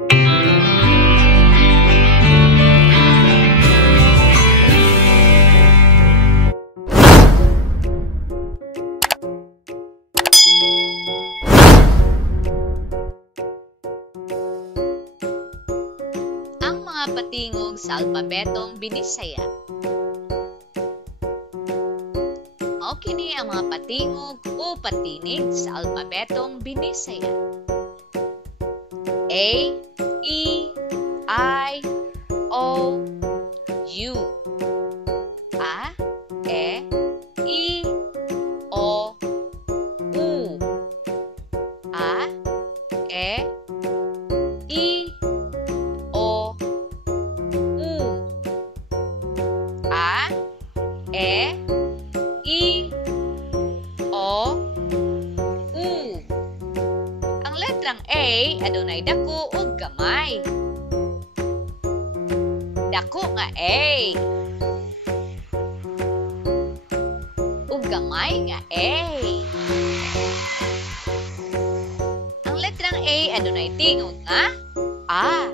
Ang mga patingog sa alpabetong Binisaya. Mao kini ang mga patingog o patinig sa alpabetong Binisaya. A, E, I, O, U. A, E, I, O, U. A, E, I, O, U. A, E, I, O, U. Ang letrang A adunay dako ug gamay. Dako nga A. Ug gamay nga A. Ang letrang A adunay tingog nga A.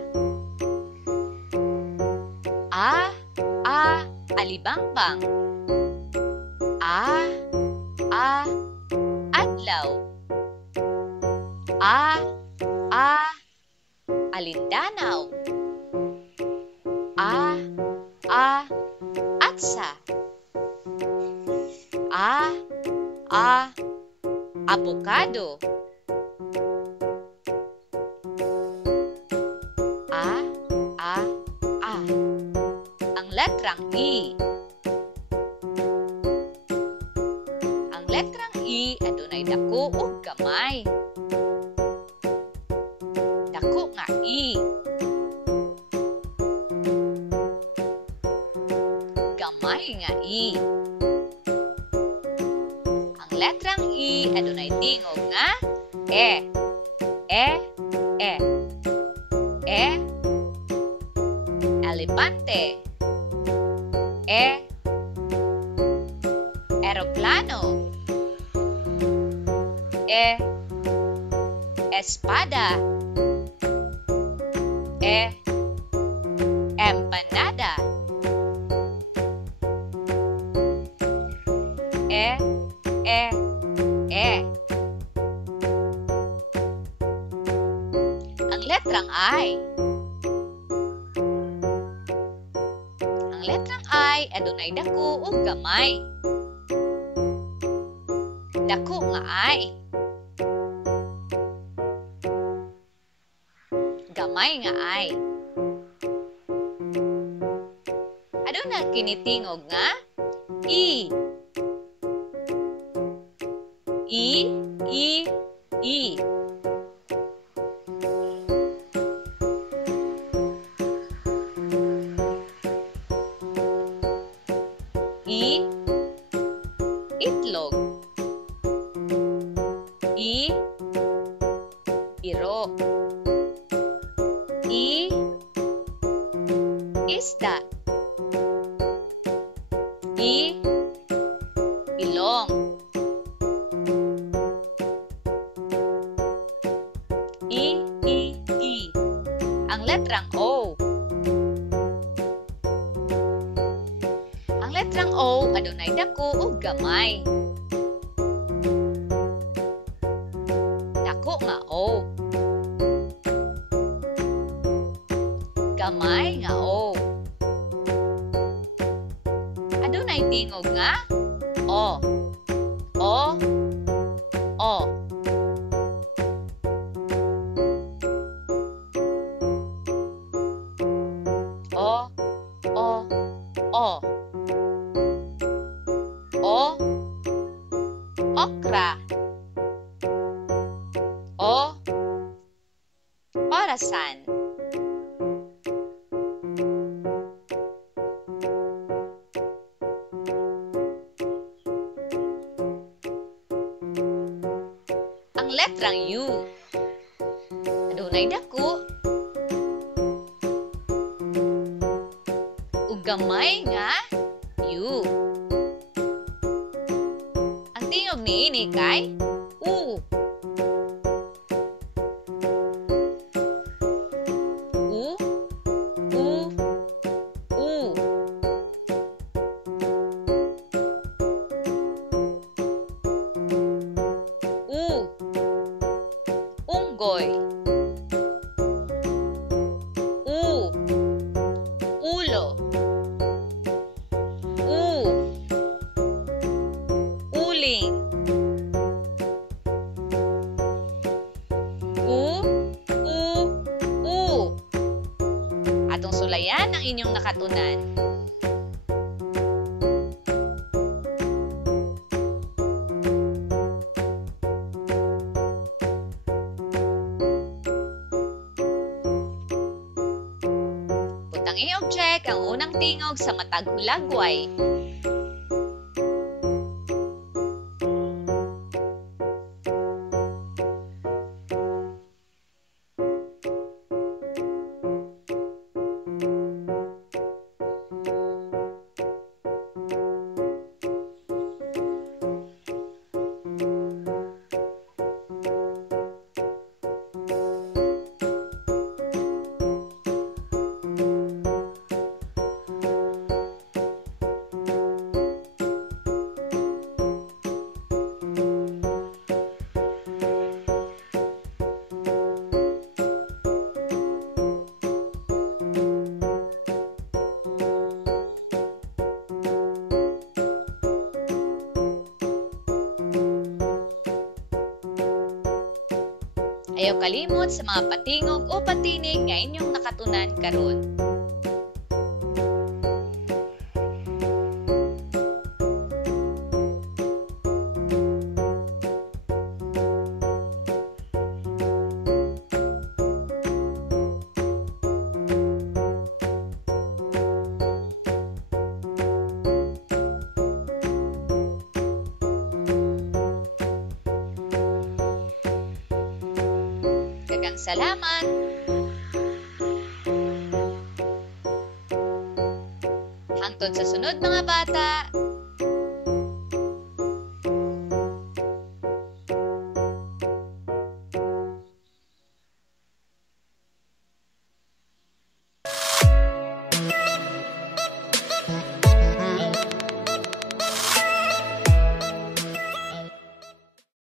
A, alibangbang. A, adlaw. A, alindanaw. A, atsa. A, abokado. A. Ang letrang I. Ang letrang I adunay dako ug gamay. Dako nga I. Gamay nga I. Ang letrang I adunay tingog nga E. Elefante. Eroplano. Espada. Empanada. Ang letrang I. Ang letrang I adunay dako ug gamay. Dako nga I. Gamay nga I. Aduna kini tingog nga I. I. Itlog. Iro. Isda. Ilong. Ang letrang O. Ang letrang O adunay dako ug gamay. Dako nga O. Gamay nga O. Adunay tingog nga O. O. Okra. Orasan. Ang letrang U. Adunay dako ug gamay nga U. Ang tingog niini kay U. sabayan ang inyong nakatunan. Butang i-object ang unang tingog sa matag hulagway. Ayaw kalimot sa mga patingog o patinig nga inyong nakatunan karon. Daghang salamat! Hangtod sa sunod mga bata,